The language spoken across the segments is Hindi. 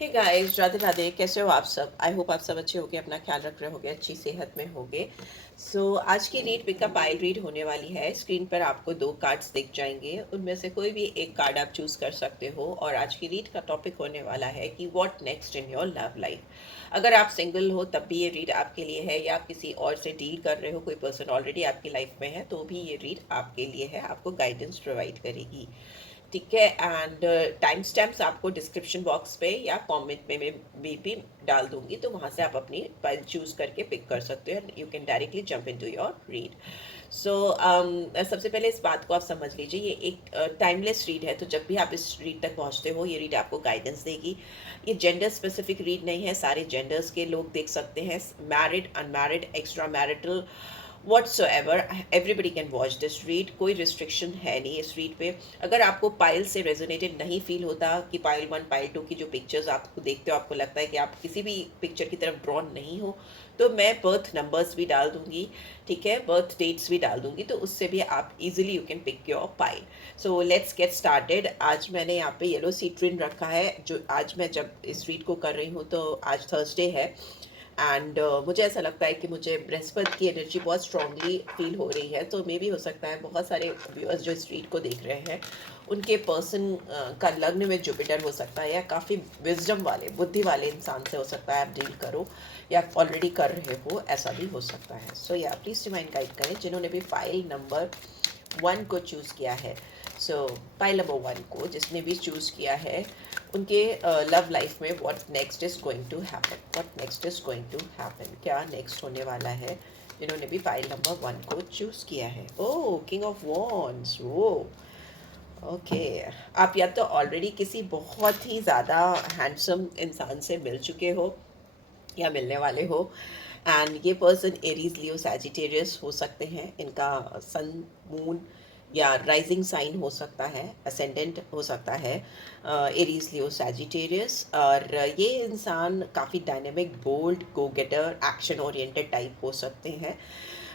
Hey guys, Radhe Radhe. कैसे हो आप सब? आई होप आप सब अच्छे होगे, अपना ख्याल रख रहे होगे, अच्छी सेहत में होगे। आज की रीड पिकअप आइल रीड होने वाली है। स्क्रीन पर आपको दो कार्ड्स दिख जाएंगे, उनमें से कोई भी एक कार्ड आप चूज कर सकते हो। और आज की रीड का टॉपिक होने वाला है कि what next in your love life. अगर आप सिंगल हो तब भी ये रीड आपके लिए है, या आप किसी और से डील कर रहे हो, कोई पर्सन ऑलरेडी आपकी लाइफ में है, तो भी ये रीड आपके लिए है, आपको गाइडेंस प्रोवाइड करेगी। ठीक है। एंड टाइम स्टैम्प्स आपको डिस्क्रिप्शन बॉक्स पे या कमेंट में भी डाल दूंगी, तो वहाँ से आप अपनी फाइल चूज करके पिक कर सकते हो। You can directly jump into your read. So सबसे पहले इस बात को आप समझ लीजिए, ये एक टाइमलेस रीड है। तो जब भी आप इस रीड तक पहुँचते हो, ये रीड आपको गाइडेंस देगी। ये जेंडर स्पेसिफिक रीड नहीं है, सारे जेंडर्स के लोग देख सकते हैं, married, unmarried, extra marital, whatsoever, everybody can watch this read। कोई रिस्ट्रिक्शन है नहीं इस रीड पे। अगर आपको पाइल से रेजोनेटेड नहीं फील होता कि पाइल 1 पाइल 2 की जो पिक्चर्स आपको देखते हो आपको लगता है कि आप किसी भी पिक्चर की तरफ ड्रॉन नहीं हो, तो मैं बर्थ नंबर्स भी डाल दूंगी। ठीक है, बर्थ डेट्स भी डाल दूंगी, तो उससे भी आप easily you can pick your pile. So let's get started. आज मैंने यहाँ पे येलो सीट्रिन रखा है, जो आज मैं जब इस रीड को कर रही हूँ तो आज थर्सडे है। एंड मुझे ऐसा लगता है कि मुझे बृहस्पति की एनर्जी बहुत स्ट्रांगली फील हो रही है। तो मे भी हो सकता है बहुत सारे व्यूअर्स जो स्ट्रीट को देख रहे हैं, उनके पर्सन का लग्न में जुपिटर हो सकता है, या काफ़ी विजडम वाले, बुद्धि वाले इंसान से हो सकता है आप डील करो, या ऑलरेडी कर रहे हो, ऐसा भी हो सकता है। सो या प्लीज़ रिमाइंड गाइड करें जिन्होंने भी फाइल नंबर 1 को चूज़ किया है। फाइल नंबर 1 को जिसने भी चूज़ किया है, उनके लव लाइफ में what next is going to happen, what next is going to happen, क्या नेक्स्ट होने वाला है जिन्होंने भी फाइल नंबर 1 को चूज़ किया है। ओह, किंग ऑफ वॉन्ड्स। वो ओके, आप या तो ऑलरेडी किसी बहुत ही ज़्यादा हैंडसम इंसान से मिल चुके हो या मिलने वाले हो। एंड ये पर्सन एरीज, लियो, सैजिटेरियस हो सकते हैं। इनका सन, मून या राइजिंग साइन हो सकता है, असेंडेंट हो सकता है एरीज, लियो, सैजिटेरियस। और ये इंसान काफ़ी dynamic, bold, go getter, action oriented type हो सकते हैं।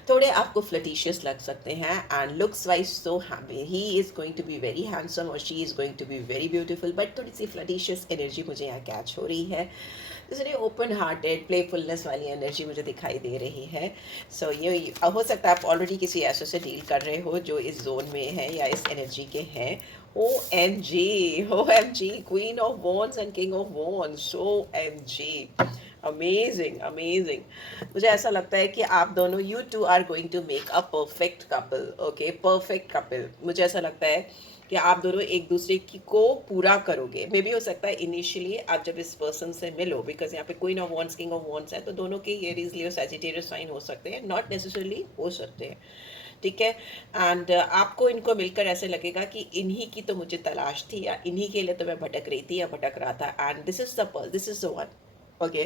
थोड़े आपको फ्लटिशियस लग सकते हैं। And looks wise so he is going to be very handsome और she is going to be very beautiful, but थोड़ी सी फ्लटिशियस एनर्जी मुझे यहाँ कैच हो रही है। इसलिए ओपन हार्टेड, प्लेफुलनेस वाली एनर्जी मुझे दिखाई दे रही है। ये हो सकता है आप ऑलरेडी किसी ऐसे से डील कर रहे हो जो इस जोन में है या इस एनर्जी के हैं। OMG, queen of wands and king of wands. OMG, amazing amazing. मुझे ऐसा लगता है कि आप दोनों, you two are going to make a perfect couple. Okay, perfect couple. मुझे ऐसा लगता है कि आप दोनों एक दूसरे की को पूरा करोगे। मे भी हो सकता है इनिशियली आप जब इस पर्सन से मिलो, बिकॉज यहाँ पे queen of wands, king of wands है, तो दोनों के एरीज, लियो, सैजिटेरियस साइन हो सकते हैं, नॉट नेसेसरली हो सकते हैं। ठीक है। एंड आपको इनको मिलकर ऐसे लगेगा कि इन्हीं की तो मुझे तलाश थी, या इन्हीं के लिए तो मैं भटक रही थी या भटक रहा था, and this is the one. Okay.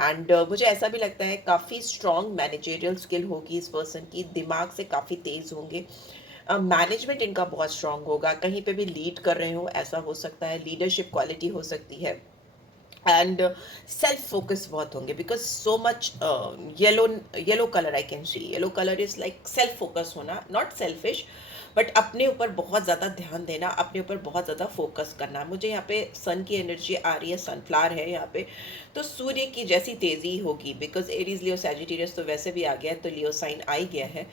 And मुझे ऐसा भी लगता है काफ़ी स्ट्रॉन्ग मैनेजेरियल स्किल होगी इस पर्सन की, दिमाग से काफ़ी तेज़ होंगे। मैनेजमेंट इनका बहुत स्ट्रांग होगा, कहीं पे भी लीड कर रहे हो ऐसा हो सकता है, लीडरशिप क्वालिटी हो सकती है। एंड सेल्फ फोकस बहुत होंगे, because so much yellow, yellow colour I can see. Yellow colour is like self focus होना, नॉट सेल्फिश, बट अपने ऊपर बहुत ज़्यादा ध्यान देना, अपने ऊपर बहुत ज़्यादा फोकस करना। मुझे यहाँ पे सन की एनर्जी आ रही है, सनफ्लावर है यहाँ पे, तो सूर्य की जैसी तेज़ी होगी, बिकॉज एरीज, लियो, सैजिटेरियस तो वैसे भी आ गया है, तो लियो साइन आ ही गया है।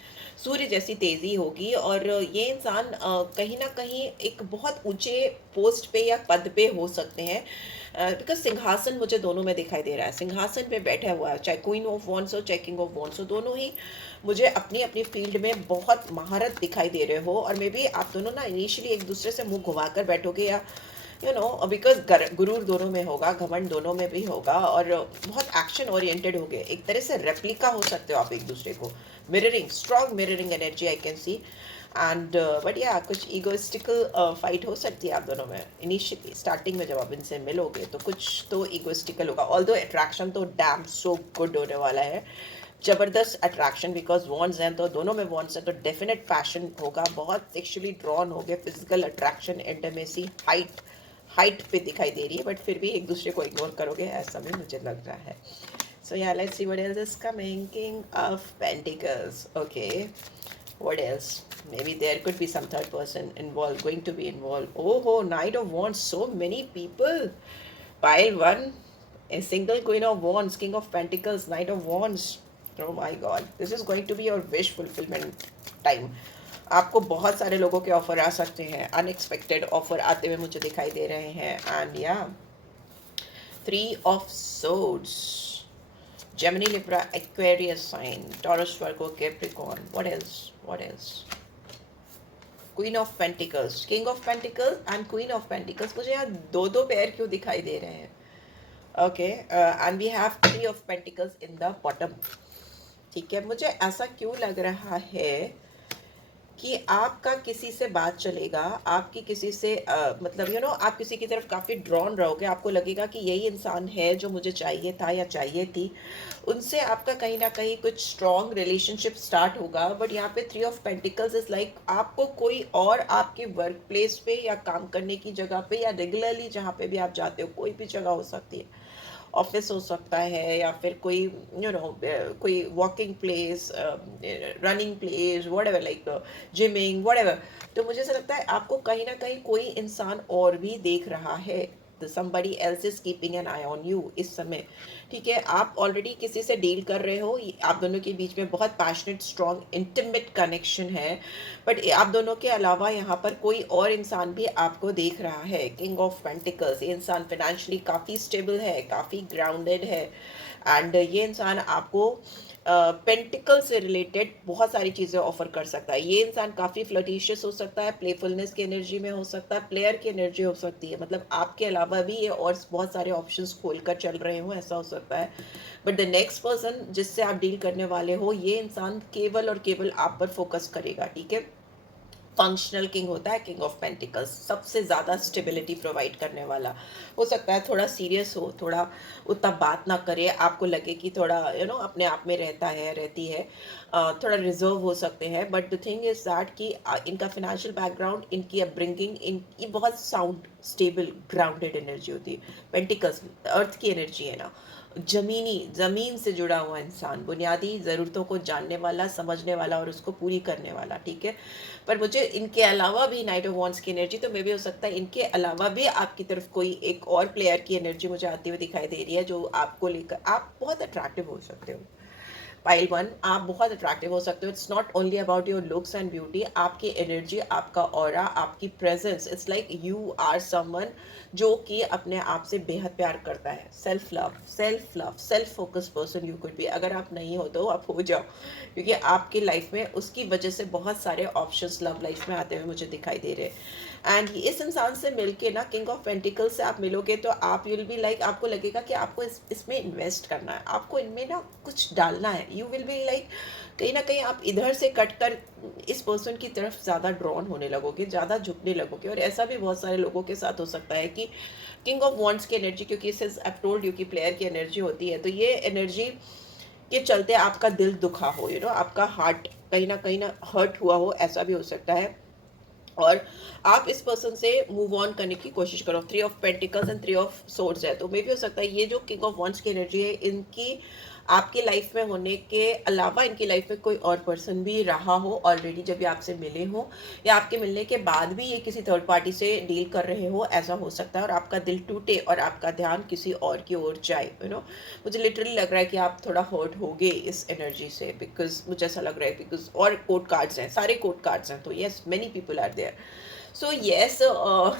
सूर्य जैसी तेज़ी होगी, और ये इंसान कहीं ना कहीं एक बहुत ऊंचे पोस्ट पे या पद पे हो सकते हैं, बिकॉज सिंहासन मुझे दोनों में दिखाई दे रहा है, सिंहासन पे बैठा हुआ है, चाहे क्वीन ऑफ वॉन्ड्स हो चाहे किंग ऑफ वॉन्ड्स हो, दोनों ही मुझे अपनी अपनी फील्ड में बहुत महारत दिखाई दे रहे हो। और मे बी आप दोनों ना इनिशियली एक दूसरे से मुंह घुमा कर बैठोगे, या बिकॉज गुरूर दोनों में होगा, घमंड दोनों में भी होगा, और बहुत एक्शन ओरिएंटेड हो गए, एक तरह से रेप्लिका हो सकते हो आप एक दूसरे को। Mirroring, strong mirroring energy I can see. And but या कुछ ईगोइस्टिकल फाइट हो सकती है आप दोनों में इनिशियली, स्टार्टिंग में जब आप इनसे मिलोगे तो कुछ तो ईगोइस्टिकल होगा। ऑल्दो अट्रैक्शन तो डैम सो गुड होने वाला है, जबरदस्त अट्रैक्शन, बिकॉज वॉन्ड्स हैं तो दोनों में वॉन्ड्स हैं, तो डेफिनेट पैशन होगा, बहुत सेक्सुअली ड्रॉन हो गए, फिजिकल अट्रैक्शन, इंटीमेसी, हाइट पे दिखाई दे रही है, बट फिर भी एक दूसरे को इग्नोर करोगे ऐसा भी मुझे लग रहा है। सो या let's see what else is coming. King of pentacles. Okay, what else? Maybe there could be some third person involved, going to be involved. Oh, Knight of Wands, so many people. Pile 1, a single Queen of Wands, King of Pentacles, Knight of Wands. Oh my God, this is going to be your wish fulfillment time. आपको बहुत सारे लोगों के ऑफर आ सकते हैं, अनएक्सपेक्टेड ऑफर आते हुए मुझे दिखाई दे रहे हैं. एंड या 3 of Swords, Gemini, Libra, Aquarius sign, Taurus, Virgo, Capricorn. What else? What else? Queen of Pentacles, King of Pentacles and Queen of Pentacles. मुझे यहाँ दो दो पेयर क्यों दिखाई दे रहे हैं? Okay, and we have 3 of Pentacles in the bottom. ठीक है, मुझे ऐसा क्यों लग रहा है कि आपका किसी से बात चलेगा, आपकी किसी से मतलब आप किसी की तरफ काफ़ी ड्रॉन रहोगे, आपको लगेगा कि यही इंसान है जो मुझे चाहिए था या चाहिए थी. उनसे आपका कहीं ना कहीं कुछ स्ट्रॉन्ग रिलेशनशिप स्टार्ट होगा. बट यहाँ पे 3 ऑफ पेंटिकल्स इज लाइक आपको कोई और आपके वर्क प्लेस पे या काम करने की जगह पे या रेगुलरली जहाँ पे भी आप जाते हो, कोई भी जगह हो सकती है, ऑफिस हो सकता है या फिर कोई कोई walking place, running place, whatever, like gymming, whatever. तो मुझे ऐसा लगता है आपको कहीं ना कहीं कोई इंसान और भी देख रहा है. somebody else is keeping an eye on you इस समय. ठीक है, आप ऑलरेडी किसी से डील कर रहे हो, आप दोनों के बीच में बहुत पैशनेट स्ट्रॉन्ग इंटीमेट कनेक्शन है. बट आप दोनों के अलावा यहाँ पर कोई और इंसान भी आपको देख रहा है. किंग ऑफ पेंटिकल्स, ये इंसान फाइनेंशियली काफ़ी स्टेबल है, काफ़ी ग्राउंडेड है. एंड ये इंसान आपको पेंटिकल से रिलेटेड बहुत सारी चीज़ें ऑफर कर सकता है. ये इंसान काफ़ी फ्लर्टिशियस हो सकता है, प्लेफुलनेस की एनर्जी में हो सकता है, प्लेयर की एनर्जी हो सकती है. मतलब आपके अलावा भी ये और बहुत सारे ऑप्शंस खोल कर चल रहे हो, ऐसा हो सकता है. बट द नेक्स्ट पर्सन जिससे आप डील करने वाले हो, ये इंसान केवल और केवल आप पर फोकस करेगा. ठीक है, फंक्शनल किंग होता है किंग ऑफ पेंटिकल्स, सबसे ज़्यादा स्टेबिलिटी प्रोवाइड करने वाला. हो सकता है थोड़ा सीरियस हो, थोड़ा उतना बात ना करे, आपको लगे कि थोड़ा अपने आप में रहता है, रहती है, थोड़ा रिजर्व हो सकते हैं. But the thing is that कि इनका फिनेंशियल बैकग्राउंड, इनकी अपब्रिंगिंग, इनकी बहुत साउंड स्टेबल ग्राउंडेड एनर्जी होती है. पेंटिकल्स अर्थ की एनर्जी है ना, ज़मीन से जुड़ा हुआ इंसान, बुनियादी ज़रूरतों को जानने वाला, समझने वाला और उसको पूरी करने वाला. ठीक है, पर मुझे इनके अलावा भी नाइट ऑफ वॉन्ड्स की एनर्जी, तो मे भी हो सकता है इनके अलावा भी आपकी तरफ कोई एक और प्लेयर की एनर्जी मुझे आती हुई दिखाई दे रही है, जो आपको लेकर आप बहुत अट्रैक्टिव हो सकते हो. पाइल 1, आप बहुत अट्रैक्टिव हो सकते हो. It's not only about your looks and beauty, आपकी एनर्जी, आपका ऑरा, आपकी presence. It's like you are someone जो कि अपने आप से बेहद प्यार करता है. Self love, self focus person you could be. अगर आप नहीं हो तो आप हो जाओ, क्योंकि आपकी लाइफ में उसकी वजह से बहुत सारे ऑप्शंस लव लाइफ में आते हुए मुझे दिखाई दे रहे हैं. एंड इस इंसान से मिलके ना, किंग ऑफ पेंटिकल्स से आप मिलोगे तो आप विल बी लाइक, आपको लगेगा कि आपको इसमें इन्वेस्ट करना है, आपको इनमें ना कुछ डालना है. यू विल बी लाइक कहीं ना कहीं आप इधर से कट कर इस पर्सन की तरफ ज़्यादा ड्रॉन होने लगोगे, ज़्यादा झुकने लगोगे. और ऐसा भी बहुत सारे लोगों के साथ हो सकता है कि किंग ऑफ वॉन्ड्स की एनर्जी, क्योंकि इसे आई टोल्ड यू कि प्लेयर की एनर्जी होती है, तो ये एनर्जी के चलते आपका दिल दुखा हो, आपका हार्ट कहीं ना हर्ट हुआ हो, ऐसा भी हो सकता है. और आप इस पर्सन से मूव ऑन करने की कोशिश करो. 3 of pentacles and 3 of swords है, तो मे भी हो सकता है ये जो किंग ऑफ वॉन्ड्स की एनर्जी है, इनकी आपकी लाइफ में होने के अलावा इनकी लाइफ में कोई और पर्सन भी रहा हो ऑलरेडी, जब ये आपसे मिले हो, या आपके मिलने के बाद भी ये किसी थर्ड पार्टी से डील कर रहे हो, ऐसा हो सकता है. और आपका दिल टूटे और आपका ध्यान किसी और की ओर जाए. मुझे लिटरली लग रहा है कि आप थोड़ा हर्ट होगे इस एनर्जी से, बिकॉज मुझे ऐसा लग रहा है, बिकॉज और कोर्ट कार्ड्स हैं, सारे कोर्ट कार्ड्स हैं, तो yes, many people are there. So yes,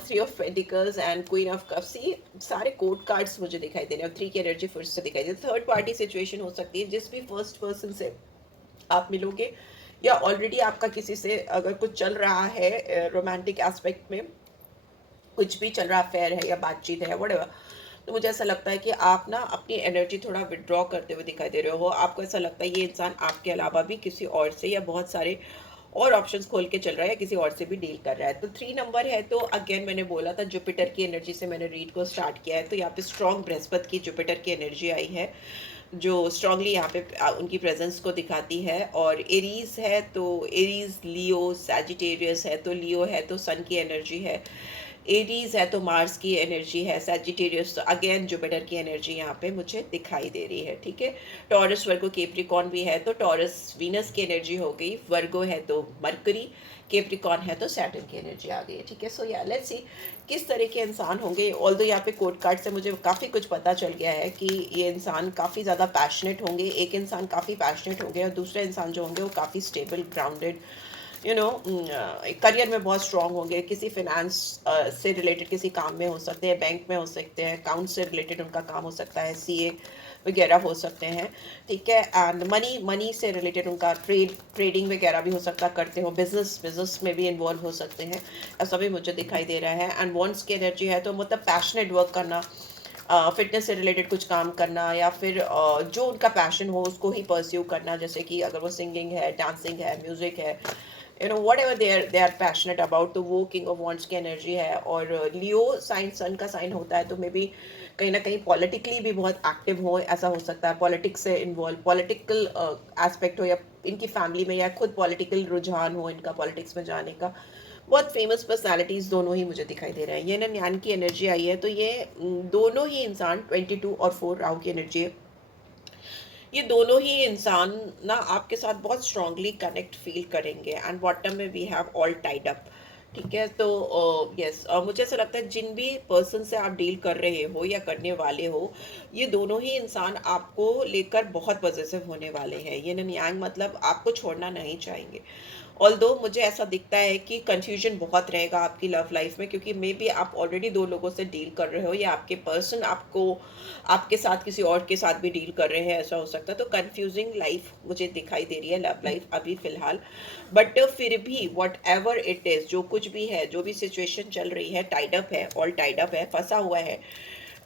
3 of pentacles and queen of cups, ये सारे कोर्ट कार्ड्स मुझे दिखाई दे रहे हैं. 3 की एनर्जी फिर से दिखाई दे रही है. थर्ड पार्टी सिचुएशन हो सकती है, जिस भी फर्स्ट पर्सन से आप मिलोगे, या ऑलरेडी आपका किसी से अगर कुछ चल रहा है रोमांटिक एस्पेक्ट में, कुछ भी चल रहा, अफेयर है या बातचीत है, व्हाटएवर, तो मुझे ऐसा लगता है कि आप ना अपनी एनर्जी थोड़ा विड्रॉ करते हुए दिखाई दे रहे हो. आपको ऐसा लगता है ये इंसान आपके अलावा भी किसी और से या बहुत सारे और ऑप्शंस खोल के चल रहा है, या किसी और से भी डील कर रहा है. तो 3 नंबर है, तो अगेन मैंने बोला था जुपिटर की एनर्जी से मैंने रीड को स्टार्ट किया है. तो यहाँ पे स्ट्रॉन्ग बृहस्पति की जुपिटर की एनर्जी आई है, जो स्ट्रांगली यहाँ पे उनकी प्रेजेंस को दिखाती है. और एरीज है तो एरीज, लियो, सैजिटेरियस है तो लियो है, तो सन की एनर्जी है. एरीज है तो मार्स की एनर्जी है, सैजिटेरियस तो अगेन जुपिटर की एनर्जी यहाँ पे मुझे दिखाई दे रही है, ठीक है। टॉरस वर्गो केप्रिकॉन भी है तो टॉरस वीनस की एनर्जी हो गई, वर्गो है तो मरकरी, केप्रिकॉन है तो सैटर्न की एनर्जी आ गई है, ठीक है। सो या लेट्स सी किस तरह के इंसान होंगे। ऑल्दो यहाँ पे कोड कार्ड से मुझे काफ़ी कुछ पता चल गया है कि ये इंसान काफ़ी ज़्यादा पैशनेट होंगे, एक इंसान काफ़ी पैशनेट होंगे और दूसरे इंसान जो होंगे वो काफ़ी स्टेबल ग्राउंडेड, करियर में बहुत स्ट्रांग होंगे, किसी फिनेंस से रिलेटेड किसी काम में हो सकते हैं, बैंक में हो सकते हैं, अकाउंट से रिलेटेड उनका काम हो सकता है, सीए वगैरह हो सकते हैं, ठीक है। एंड मनी से रिलेटेड उनका ट्रेडिंग वगैरह भी हो सकता करते हो, बिजनेस में भी इन्वॉल्व हो सकते हैं, ऐसा भी मुझे दिखाई दे रहा है। एंड वॉन्ट्स की एनर्जी है तो मतलब पैशनेट वर्क करना, फिटनेस से रिलेटेड कुछ काम करना, या फिर जो उनका पैशन हो उसको ही परस्यू करना, जैसे कि अगर वो सिंगिंग है, डांसिंग है, म्यूजिक है, what ever they are passionate about, तो वो किंग ऑफ वॉन्ट्स की एनर्जी है। और लियो साइन सन का साइन होता है तो मे बी कहीं ना कहीं पॉलिटिकली भी बहुत एक्टिव हो, ऐसा हो सकता है, पॉलिटिक्स से इन्वॉल्व, पॉलिटिकल एस्पेक्ट हो, या इनकी फैमिली में या खुद पॉलिटिकल रुझान हो इनका पॉलिटिक्स में जाने का। बहुत फेमस पर्सनालिटीज़ दोनों ही मुझे दिखाई दे रहे हैं। ये ना ज्ञान की एनर्जी आई है तो ये दोनों ही इंसान 22 और 4 राहु की एनर्जी है, ये दोनों ही इंसान ना आपके साथ बहुत स्ट्रांगली कनेक्ट फील करेंगे। एंड बॉटम में we have all tied up, ठीक है। तो यस मुझे ऐसा लगता है जिन भी पर्सन से आप डील कर रहे हो या करने वाले हो, ये दोनों ही इंसान आपको लेकर बहुत पॉजिटिव होने वाले हैं। ये नन यांग मतलब आपको छोड़ना नहीं चाहेंगे। ऑल्दो मुझे ऐसा दिखता है कि कंफ्यूजन बहुत रहेगा आपकी लव लाइफ में, क्योंकि मे बी आप ऑलरेडी दो लोगों से डील कर रहे हो या आपके पर्सन आपको आपके साथ किसी और के साथ भी डील कर रहे हैं, ऐसा हो सकता है। तो कंफ्यूजिंग लाइफ मुझे दिखाई दे रही है लव लाइफ अभी फिलहाल, बट फिर भी वट एवर इट इज़, जो कुछ भी है, जो भी सिचुएशन चल रही है, टाइड अप है, ऑल टाइड अप है, फंसा हुआ है,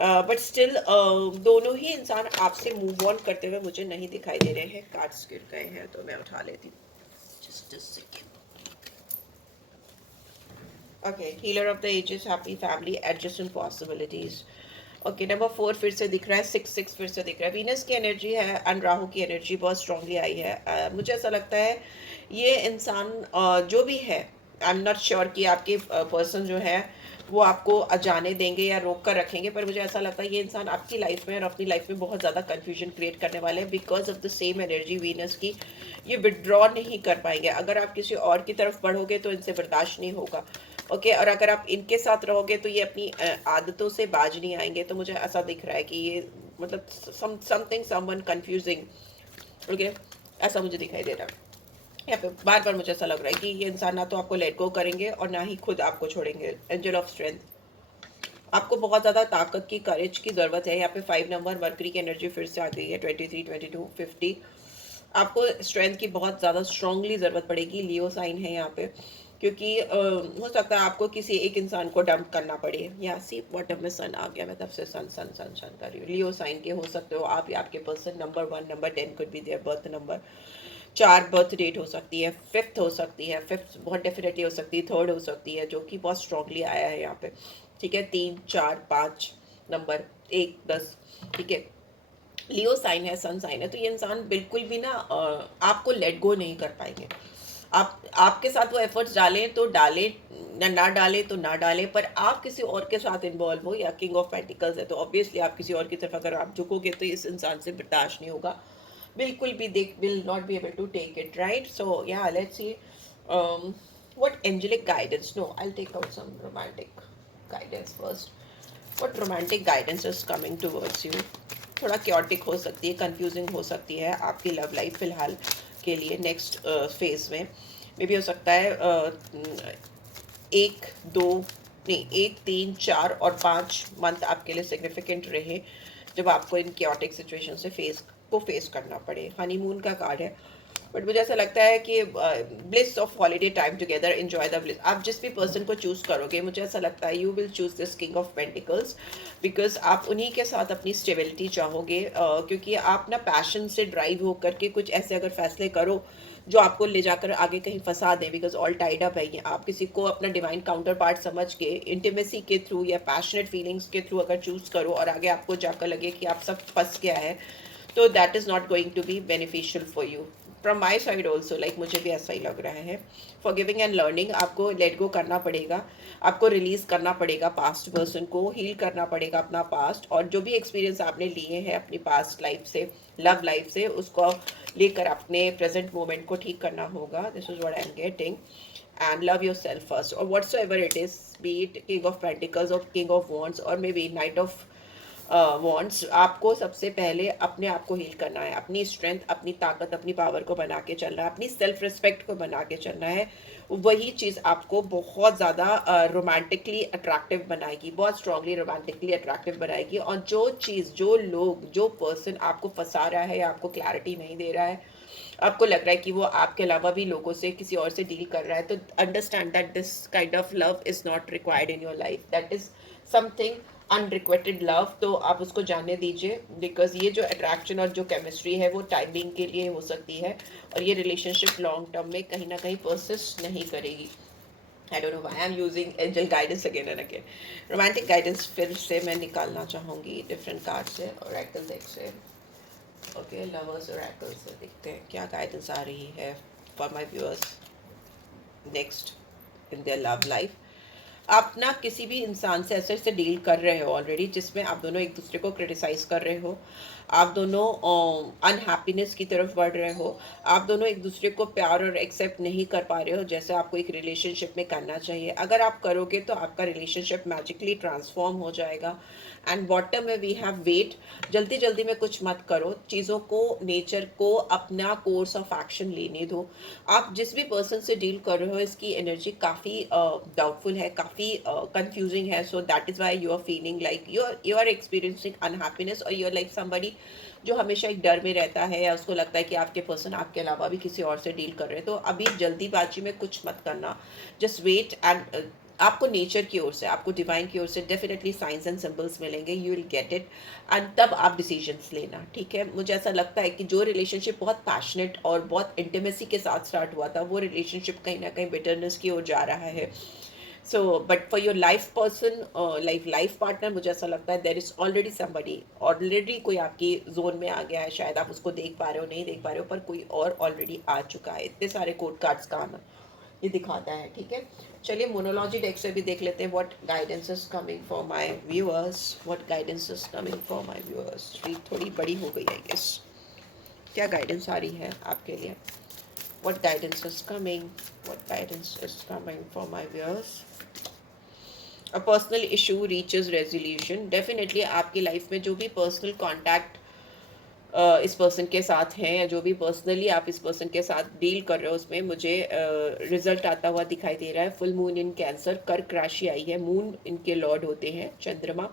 बट स्टिल दोनों ही इंसान आपसे मूव ऑन करते हुए मुझे नहीं दिखाई दे रहे हैं। कार्ड्स गिर गए हैं तो मैं उठा लेती हूँ। Just a second. Okay, healer of the ages, happy family, adjacent possibilities. Okay number 4 फिर से दिख रहा है, 6 फिर से दिख रहा है। वीनस की एनर्जी है एंड राहु की एनर्जी बहुत स्ट्रांगली आई है। मुझे ऐसा लगता है ये इंसान जो भी है, आई एम नॉट श्योर कि आपके पर्सन जो है वो आपको अजाने देंगे या रोक कर रखेंगे, पर मुझे ऐसा लगता है ये इंसान आपकी लाइफ में और अपनी लाइफ में बहुत ज़्यादा कन्फ्यूजन क्रिएट करने वाले हैं because of the same energy Venus की। ये विड्रॉ नहीं कर पाएंगे, अगर आप किसी और की तरफ बढ़ोगे तो इनसे बर्दाश्त नहीं होगा, ओके और अगर आप इनके साथ रहोगे तो ये अपनी आदतों से बाज नहीं आएंगे। तो मुझे ऐसा दिख रहा है कि ये मतलब समथिंग समवन कंफ्यूजिंग, ओके ऐसा मुझे दिखाई दे रहा है यहाँ पे। बार बार मुझे ऐसा लग रहा है कि ये इंसान ना तो आपको लेट गो करेंगे और ना ही खुद आपको छोड़ेंगे। एंजल ऑफ स्ट्रेंथ, आपको बहुत ज़्यादा ताकत की, करेज की ज़रूरत है। यहाँ पे 5 नंबर मरकरी की एनर्जी फिर से आ गई है, 23 22 50। आपको स्ट्रेंथ की बहुत ज़्यादा स्ट्रांगली ज़रूरत पड़ेगी। लियो साइन है यहाँ पे, क्योंकि हो सकता है आपको किसी एक इंसान को डंप करना पड़े। या सी बॉटम में सन आ गया, मैं तब से सन सन सन सन कर रही हूँ। लियो साइन के हो सकते हो आप या आपके person. Number 1 number 10 could be their birth number. 4 birth date हो सकती है, 5th हो सकती है, 5th बहुत डेफिनेटली हो सकती है, 3rd हो सकती है, जो कि बहुत स्ट्रांगली आया है यहाँ पे, ठीक है। 3 4 5 नंबर 1 10, ठीक है। लियो साइन है, सन साइन है, तो ये इंसान बिल्कुल भी ना आपको लेट गो नहीं कर पाएंगे। आप आपके साथ वो एफर्ट्स डालें तो डालें, ना डालें तो ना डालें, पर आप किसी और के साथ इन्वॉल्व हो, या किंग ऑफ पेंटिकल्स है तो ऑब्वियसली आप किसी और की तरफ अगर आप झुकोगे तो इस इंसान से बर्दाश्त नहीं होगा बिल्कुल भी। They will not be able to take it, right. So या let's see what angelic guidance, no, I'll take out some romantic guidance first. What romantic guidance is coming towards you? थोड़ा क्योटिक हो सकती है, कंफ्यूजिंग हो सकती है आपकी लव लाइफ फिलहाल के लिए। नेक्स्ट फेज में मे भी हो सकता है 1 2 नहीं 1 3 4 और 5 मंथ आपके लिए सिग्निफिकेंट रहे, जब आपको इन क्योटिक सिचुएशन से फेस करना पड़े। हनीमून का कार्ड है, बट मुझे ऐसा लगता है कि bliss of holiday time together, enjoy the bliss. आप जिस भी पर्सन को चूज़ करोगे, मुझे ऐसा लगता है you will choose this king of pentacles, because आप उन्हीं के साथ अपनी स्टेबिलिटी चाहोगे, क्योंकि आप ना पैशन से ड्राइव होकर के कुछ ऐसे अगर फैसले करो जो आपको ले जाकर आगे कहीं फंसा दें, बिकॉज ऑल टाइड अप है ये। आप किसी को अपना डिवाइन काउंटर पार्ट समझ के इंटीमेसी के थ्रू या पैशनेट फीलिंग्स के थ्रू अगर चूज़ करो और आगे आपको जाकर लगे कि आप सब फंस गया है, तो that is not going to be beneficial for you. From my side also like मुझे भी ऐसा ही लग रहा है। फॉरगिविंग एंड लर्निंग, आपको लेट गो करना पड़ेगा, आपको रिलीज करना पड़ेगा पास्ट पर्सन को, हील करना पड़ेगा अपना पास्ट, और जो भी एक्सपीरियंस आपने लिए हैं अपनी पास्ट लाइफ से, लव लाइफ से, उसको लेकर अपने प्रेजेंट मोमेंट को ठीक करना होगा। This is what I am getting. And love your self first, और whatsoever it is, be it king of pentacles और किंग ऑफ वॉन्ड्स और maybe knight of wands, आपको सबसे पहले अपने आप को हील करना है, अपनी स्ट्रेंथ, अपनी ताकत, अपनी पावर को बना के चलना है, अपनी सेल्फ रिस्पेक्ट को बना के चलना है। वही चीज़ आपको बहुत ज़्यादा रोमांटिकली अट्रैक्टिव बनाएगी, बहुत स्ट्रांगली रोमांटिकली अट्रैक्टिव बनाएगी। और जो चीज़, जो लोग, जो पर्सन आपको फंसा रहा है या आपको क्लैरिटी नहीं दे रहा है, आपको लग रहा है कि वो आपके अलावा भी लोगों से, किसी और से डील कर रहा है, तो understand that this kind of love is not required in your life, that is something unrequited love. तो आप उसको जानने दीजिए, बिकॉज ये जो अट्रैक्शन और जो केमिस्ट्री है वो टाइमिंग के लिए हो सकती है, और ये रिलेशनशिप लॉन्ग टर्म में कहीं ना कहीं परसिस्ट नहीं करेगी। I don't know why I am using angel guidance again and again. Romantic guidance फिर से मैं निकालना चाहूँगी डिफरेंट कार्ड से, ओरेकल डेक से। ओके, लवर्स ओरेकल से देखते हैं क्या गाइडेंस आ रही है for my viewers next in their love life. आप ना किसी भी इंसान से ऐसे डील कर रहे हो ऑलरेडी, जिसमें आप दोनों एक दूसरे को क्रिटिसाइज कर रहे हो, आप दोनों अनहैप्पीनेस की तरफ बढ़ रहे हो, आप दोनों एक दूसरे को प्यार और एक्सेप्ट नहीं कर पा रहे हो जैसे आपको एक रिलेशनशिप में करना चाहिए। अगर आप करोगे तो आपका रिलेशनशिप मैजिकली ट्रांसफॉर्म हो जाएगा। एंड बॉटम में वी हैव वेट, जल्दी जल्दी में कुछ मत करो, चीज़ों को, नेचर को अपना कोर्स ऑफ एक्शन लेने दो। आप जिस भी पर्सन से डील कर रहे हो, इसकी एनर्जी काफ़ी डाउटफुल है, काफ़ी कंफ्यूजिंग है। So that is why you are feeling like you are experiencing unhappiness, और यू आर लाइक समबडी जो हमेशा एक डर में रहता है, या उसको लगता है कि आपके पर्सन आपके अलावा भी किसी और से डील कर रहे हैं। तो अभी जल्दीबाजी में कुछ मत करना, जस्ट वेट। एंड आपको नेचर की ओर से, आपको डिवाइन की ओर से डेफिनेटली साइंस एंड सिंबल्स मिलेंगे, you will get it, and तब आप डिसीजंस लेना, ठीक है। मुझे ऐसा लगता है कि जो रिलेशनशिप बहुत पैशनेट और बहुत इंटीमेसी के साथ स्टार्ट हुआ था, वो रिलेशनशिप कहीं ना कहीं बिटरनेस की ओर जा रहा है। So but for your life person, life partner, मुझे ऐसा लगता है there is already somebody, already कोई आपकी जोन में आ गया है, शायद आप उसको देख पा रहे हो, नहीं देख पा रहे हो, पर कोई और ऑलरेडी आ चुका है। इतने सारे कोड कार्ड्स का आना ये दिखाता है, ठीक है। चलिए मोनोलॉजी डेक से भी देख लेते हैं what guidance is coming for my viewers, what guidance is coming for my viewers. Read थोड़ी बड़ी हो गई है गेस, क्या गाइडेंस आ रही है आपके लिए, what guidance is coming, what guidance is coming for my viewers. A personal issue reaches resolution, definitely आपकी लाइफ में जो भी पर्सनल कॉन्टैक्ट इस पर्सन के साथ हैं, या जो भी पर्सनली आप इस पर्सन के साथ डील कर रहे हो, उसमें मुझे रिजल्ट आता हुआ दिखाई दे रहा है। फुल मून इन कैंसर, कर्क राशि आई है, मून इनके लॉर्ड होते हैं चंद्रमा,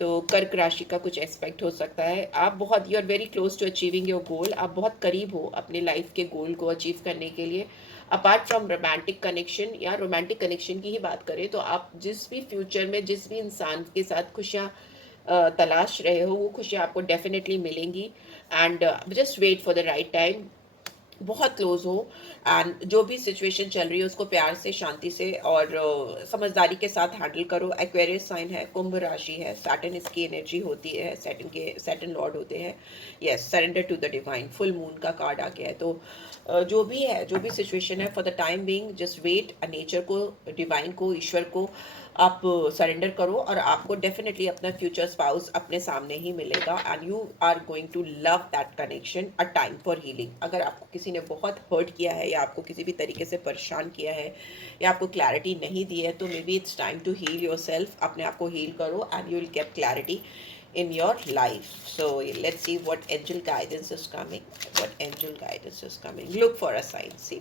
तो कर्क राशि का कुछ एस्पेक्ट हो सकता है। आप बहुत, you are very close to achieving your goal, आप बहुत करीब हो अपने लाइफ के गोल को अचीव करने के लिए। अपार्ट फ्रॉम रोमांटिक कनेक्शन, या रोमांटिक कनेक्शन की ही बात करें तो आप जिस भी फ्यूचर में जिस भी इंसान के साथ खुशियाँ तलाश रहे हो, वो खुशियाँ आपको डेफिनेटली मिलेंगी। And just wait for the right time, बहुत क्लोज हो, एंड जो भी सिचुएशन चल रही है उसको प्यार से, शांति से और समझदारी के साथ हैंडल करो। एक्वेरियस साइन है, कुंभ राशि है, सैटर्न इसकी एनर्जी होती है, सैटर्न लॉर्ड होते हैं। Yes, surrender to the divine, full moon का कार्ड आ गया है। तो जो भी है, जो भी सिचुएशन है, for the time being just wait, nature को, डिवाइन को, ईश्वर को आप सरेंडर करो, और आपको डेफिनेटली अपना फ्यूचर स्पाउस अपने सामने ही मिलेगा, and you are going to love that connection. A time for healing, अगर आपको किसी ने बहुत हर्ट किया है, या आपको किसी भी तरीके से परेशान किया है, या आपको क्लैरिटी नहीं दी है, तो maybe it's time to heal yourself, अपने आप को हील करो, and you will get clarity in your life. So let's see what angel guidance is coming, what angel guidance is coming. Look for a sign. See,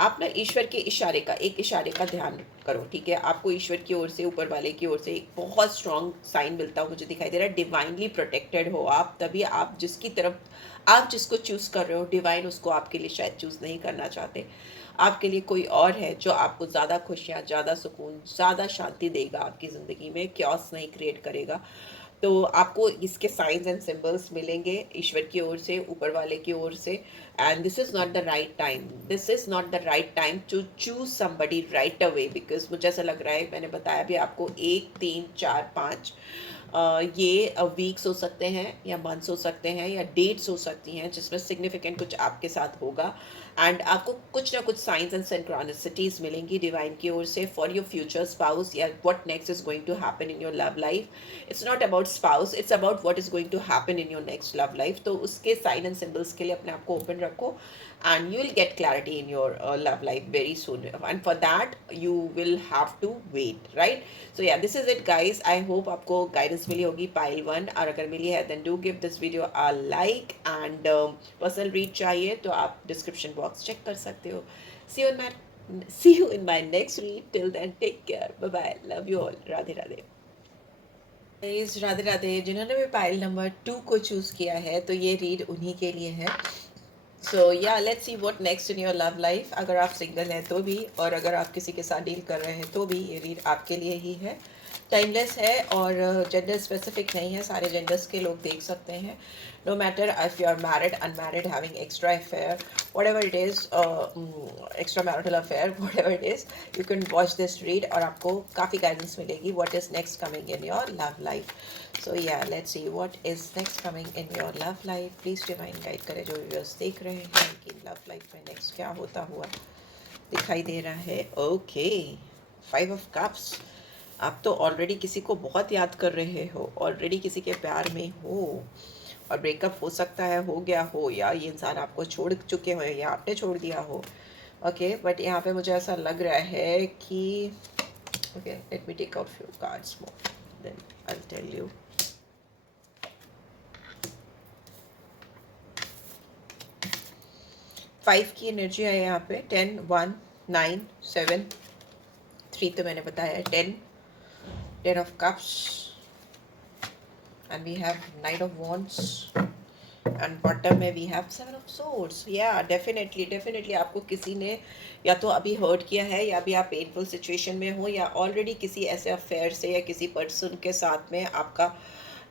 आप ना ईश्वर के इशारे का, एक इशारे का ध्यान करो, ठीक है। आपको ईश्वर की ओर से, ऊपर वाले की ओर से एक बहुत स्ट्रॉन्ग साइन मिलता हो, मुझे दिखाई दे रहा है। डिवाइनली प्रोटेक्टेड हो आप, तभी आप जिसकी तरफ, आप जिसको चूज़ कर रहे हो, डिवाइन उसको आपके लिए शायद चूज़ नहीं करना चाहते। आपके लिए कोई और है जो आपको ज़्यादा खुशियाँ, ज़्यादा सुकून, ज़्यादा शांति देगा आपकी ज़िंदगी में, क्योस नहीं क्रिएट करेगा। तो आपको इसके साइंस एंड सिंबल्स मिलेंगे ईश्वर की ओर से, ऊपर वाले की ओर से। And this is not the right time, this is not the right time to choose somebody right away, because मुझे ऐसा लग रहा है, मैंने बताया भी आपको, 1 3 4 5 ये वीक्स हो सकते हैं या मंथ्स हो सकते हैं या डेट्स हो सकती हैं जिसमें सिग्निफिकेंट कुछ आपके साथ होगा। एंड आपको कुछ ना कुछ साइंस एंड सिंक्रोनिसिटीज मिलेंगी डिवाइन की ओर से फॉर योर फ्यूचर स्पाउस या what next is going to happen in your love life. It's not about spouse, it's about what is going to happen in your next love life. तो उसके साइन एंड सिंबल्स के लिए अपने आप को ओपन रखो and you will get clarity in your love life very soon, and for that you will have to wait, right? So yeah, this is it guys. I hope आपको guidance मिली होगी pile 1, और अगर मिली है then do give this video a like, and personal read चाहिए तो आप description box check कर सकते हो। see you in my next read. Till then, take care, bye bye, love you all, Radhe Radhe. Guys Radhe Radhe. जिन्होंने भी पाइल नंबर 2 को चूज किया है तो ये रीड उन्हीं के लिए है। सो या let's see what next in your love life. अगर आप सिंगल हैं तो भी, और अगर आप किसी के साथ डील कर रहे हैं तो भी, ये रीड आपके लिए ही है। टाइमलेस है और जेंडर स्पेसिफिक नहीं है, सारे जेंडर्स के लोग देख सकते हैं। No matter if you are married, unmarried, having extra affair, whatever it is, extra marital affair, whatever it is, you can watch this read और आपको काफ़ी गाइडेंस मिलेगी what is next coming in your love life. So या let's see what is next coming in your love life. Please divine guide करें जो व्यूअर्स देख रहे हैं कि लव लाइफ में नेक्स्ट क्या होता हुआ दिखाई दे रहा है। Okay, 5 of cups. आप तो ऑलरेडी किसी को बहुत याद कर रहे हो, ऑलरेडी किसी के प्यार में हो, और ब्रेकअप हो सकता है हो गया हो, या ये इंसान आपको छोड़ चुके हो या आपने छोड़ दिया हो। ओके, बट यहाँ पे मुझे ऐसा लग रहा है कि okay, let me take out few cards more then I will tell you. Five की एनर्जी है यहाँ पे, 10, 1, 9, 7, 3 तो मैंने बताया, 10 of cups, and we have Knight of Wands, and bottom में we have 7 of Swords. Yeah, definitely आपको किसी ने या तो अभी हर्ट किया है, या भी आप पेनफुल सिचुएशन में हो, या ऑलरेडी किसी ऐसे अफेयर से या किसी पर्सन के साथ में आपका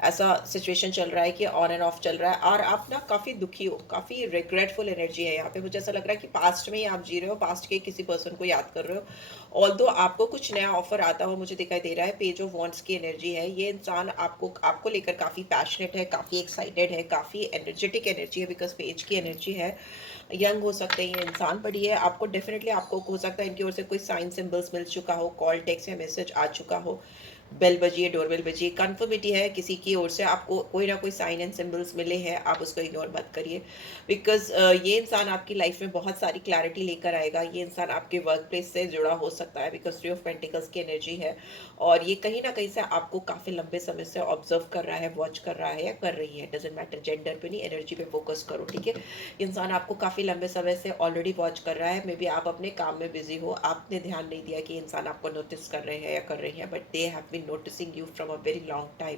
ऐसा सिचुएशन चल रहा है कि ऑन एंड ऑफ चल रहा है, और आप ना काफ़ी दुखी हो, काफ़ी रिग्रेटफुल एनर्जी है यहाँ पे। मुझे ऐसा लग रहा है कि पास्ट में ही आप जी रहे हो, पास्ट के किसी पर्सन को याद कर रहे हो। ऑल्दो आपको कुछ नया ऑफर आता हुआ मुझे दिखाई दे रहा है। पेज ऑफ वॉन्ट्स की एनर्जी है। ये इंसान आपको लेकर काफ़ी पैशनेट है, काफ़ी एक्साइटेड है, काफ़ी एनर्जेटिक एनर्जी है, बिकॉज पेज की एनर्जी है। यंग हो सकते हैं ये इंसान, बट ये आपको डेफिनेटली आपको हो सकता है इनकी ओर से कोई साइन सिंबल्स मिल चुका हो, कॉल टेक्स्ट या मैसेज आ चुका हो, बेल बजी है, डोरबेल बजी है, कन्फर्मिटी है किसी की ओर से, आपको कोई ना कोई साइन एंड सिंबल्स मिले हैं। आप उसको इग्नोर मत करिए, बिकॉज ये इंसान आपकी लाइफ में बहुत सारी क्लैरिटी लेकर आएगा। ये इंसान आपके वर्क प्लेस से जुड़ा हो सकता है, बिकॉज 3 ऑफ पेंटिकल्स की एनर्जी है, और ये कहीं ना कहीं से आपको काफ़ी लंबे समय से ऑब्जर्व कर रहा है, वॉच कर रहा है या कर रही है, डजेंट मैटर, जेंडर पे नहीं, एनर्जी पे फोकस करो, ठीक है। इंसान आपको काफ़ी लंबे समय से ऑलरेडी वॉच कर रहा है। मे बी आप अपने काम में बिजी हो, आपने ध्यान नहीं दिया कि इंसान आपको नोटिस कर रहे हैं या कर रही है, but they have been noticing you from a very long time.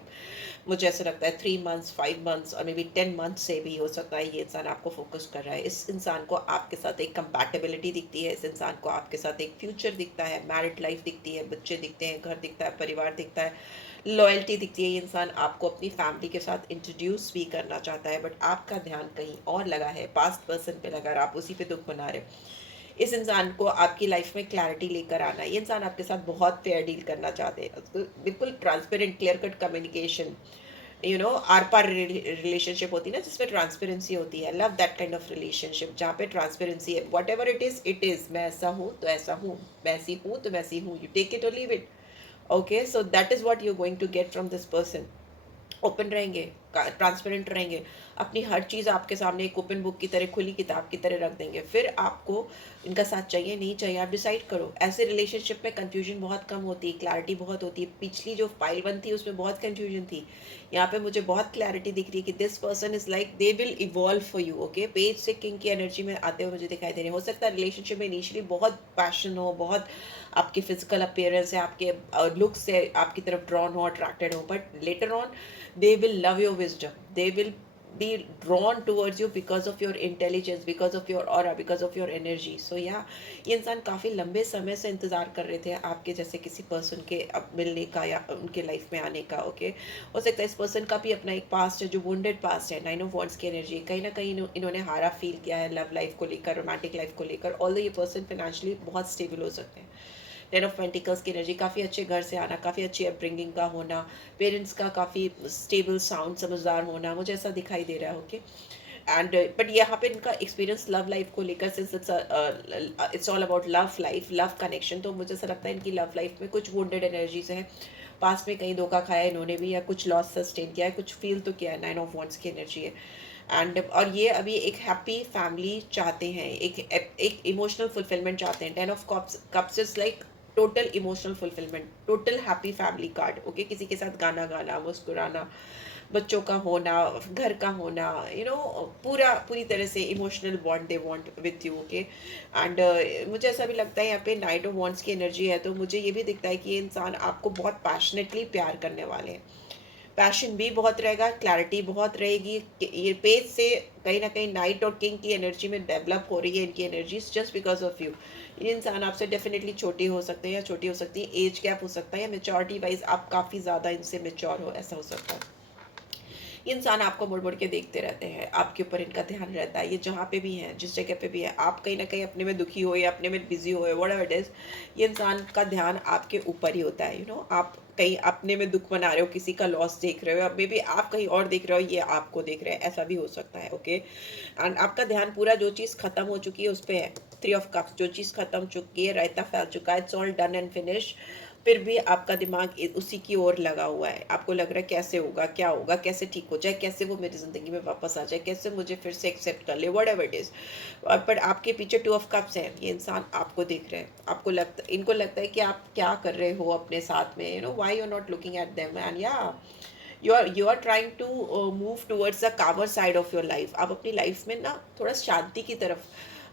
मुझे ऐसा लगता है 3 मंथ्स, 5 मंथ्स और मे बी 10 मंथ्स से भी हो सकता है ये इंसान आपको फोकस कर रहा है। इस इंसान को आपके साथ एक कंपैटिबिलिटी दिखती है, इस इंसान को आपके साथ एक फ्यूचर दिखता है, मैरिड लाइफ दिखती है, बच्चे दिखते हैं, घर दिखता है, परिवार दिखता है, लॉयल्टी दिखती है। ये इंसान आपको अपनी फैमिली के साथ इंट्रोड्यूस भी करना चाहता है, बट आपका ध्यान कहीं और लगा है, पास्ट पर्सन पे लगा, आप उसी पे दुख बना रहे हो। इस इंसान को आपकी लाइफ में क्लैरिटी लेकर आना है। ये इंसान आपके साथ बहुत फेयर डील करना चाहते हैं, तो बिल्कुल ट्रांसपेरेंट, क्लियर कट कम्युनिकेशन, आर पार रिलेशनशिप होती है ना जिसमें ट्रांसपेरेंसी होती है। Love that kind of relationship जहाँ पे ट्रांसपेरेंसी है। वट एवर इट इज़, मैं ऐसा हूँ तो ऐसा हूँ, वैसी हूँ तो वैसी हूँ, यू टेक इट और leave it. Okay, so that is what you going to get from this person. Open रहेंगे, ट्रांसपेरेंट रहेंगे, अपनी हर चीज़ आपके सामने एक ओपन बुक की तरह, खुली किताब की तरह रख देंगे। फिर आपको इनका साथ चाहिए नहीं चाहिए, आप डिसाइड करो। ऐसे रिलेशनशिप में कंफ्यूजन बहुत कम होती है, क्लैरिटी बहुत होती है। पिछली जो फाइल 1 थी उसमें बहुत कंफ्यूजन थी, यहाँ पे मुझे बहुत क्लैरिटी दिख रही है कि this person is like they will evolve for you. Okay, page से किंग की एनर्जी में आते हुए मुझे दिखाई दे रहे हैं। हो सकता है रिलेशनशिप में इनिशियली बहुत पैशन हो, बहुत आपके फिजिकल अपीयरेंस है, आपके लुक से आपकी तरफ ड्रॉन हो, अट्रैक्टेड हो, but later on they will love your wisdom, they will be drawn towards you because of your intelligence, because of your aura, because of your energy. So yeah, ये इंसान काफ़ी लंबे समय से इंतज़ार कर रहे थे आपके जैसे किसी पर्सन के अब मिलने का या उनके लाइफ में आने का। ओके, हो सकता है इस पर्सन का भी अपना एक पास्ट है जो वुंडेड पास्ट है। 9 ऑफ वॉन्ड्स की एनर्जी, कहीं ना कहीं इन्होंने हारा फील किया है लव लाइफ को लेकर, रोमांटिक लाइफ को लेकर। ऑल्दो ये पर्सन फाइनेंशियली बहुत स्टेबल हो सकते हैं, टेन ऑफ पेंटिकल्स की एनर्जी, काफ़ी अच्छे घर से आना, काफ़ी अच्छी अपब्रिंगिंग का होना, पेरेंट्स का काफ़ी स्टेबल साउंड समझदार होना, मुझे ऐसा दिखाई दे रहा है। ओके, एंड बट यहाँ पे इनका एक्सपीरियंस लव लाइफ को लेकर, since it's all about love life, love connection, तो मुझे ऐसा लगता है इनकी लव लाइफ में कुछ वुंडेड एनर्जीज हैं, पास में कहीं धोखा खाया इन्होंने भी, या कुछ लॉस सस्टेन किया है, कुछ फील तो किया है। नाइन ऑफ वॉन्ट्स की एनर्जी है। एंड और ये अभी एक हैप्पी फैमिली चाहते हैं, एक इमोशनल फुलफिलमेंट चाहते हैं। Ten of cups is like total emotional fulfilment, total happy family card. Okay, किसी के साथ गाना गाना, मुस्कुराना, बच्चों का होना, घर का होना, पूरी तरह से emotional bond they want with you. Okay, and मुझे ऐसा भी लगता है यहाँ पे नाइट ऑफ वॉन्ट्स की एनर्जी है, तो मुझे ये भी दिखता है कि ये इंसान आपको बहुत पैशनेटली प्यार करने वाले हैं। पैशन भी बहुत रहेगा, क्लैरिटी बहुत रहेगी। ये पेज से कहीं ना कहीं नाइट और किंग की एनर्जी में डेवलप हो रही है इनकी energies, just because of you. ये इंसान आपसे डेफिनेटली छोटे हो सकते हैं, या छोटी हो सकती है, एज गैप हो सकता है, या मेच्योरिटी वाइज आप काफ़ी ज़्यादा इनसे मेच्योर हो, ऐसा हो सकता है। ये इंसान आपको मुड़ मुड़ के देखते रहते हैं, आपके ऊपर इनका ध्यान रहता है। ये जहाँ पे भी हैं, जिस जगह पे भी है, आप कहीं ना कहीं अपने में दुखी हो या अपने में बिजी हो, व्हाटएवर इट इज, ये इंसान का ध्यान आपके ऊपर ही होता है। आप कहीं अपने में दुख मना रहे हो, किसी का लॉस देख रहे हो, अब मे बी आप कहीं और देख रहे हो, ये आपको देख रहे हैं, ऐसा भी हो सकता है। ओके, एंड आपका ध्यान पूरा जो चीज़ खत्म हो चुकी है उस पर है। थ्री ऑफ कप्स, जो चीज़ खत्म चुकी है, रायता फैल चुका है, it's all done and finish, फिर भी आपका दिमाग उसी की ओर लगा हुआ है। आपको लग रहा है कैसे होगा, क्या होगा, कैसे ठीक हो जाए, कैसे वो मेरी ज़िंदगी में वापस आ जाए, कैसे मुझे फिर से एक्सेप्ट कर ले, व्हाटएवर इट इज़। पर आपके पीछे टू ऑफ कप्स है, ये इंसान आपको देख रहे हैं। इनको लगता है कि आप क्या कर रहे हो अपने साथ में, why you are not looking at them, and या you are trying to move towards the cover side of your life. आप अपनी लाइफ में ना थोड़ा शांति की तरफ,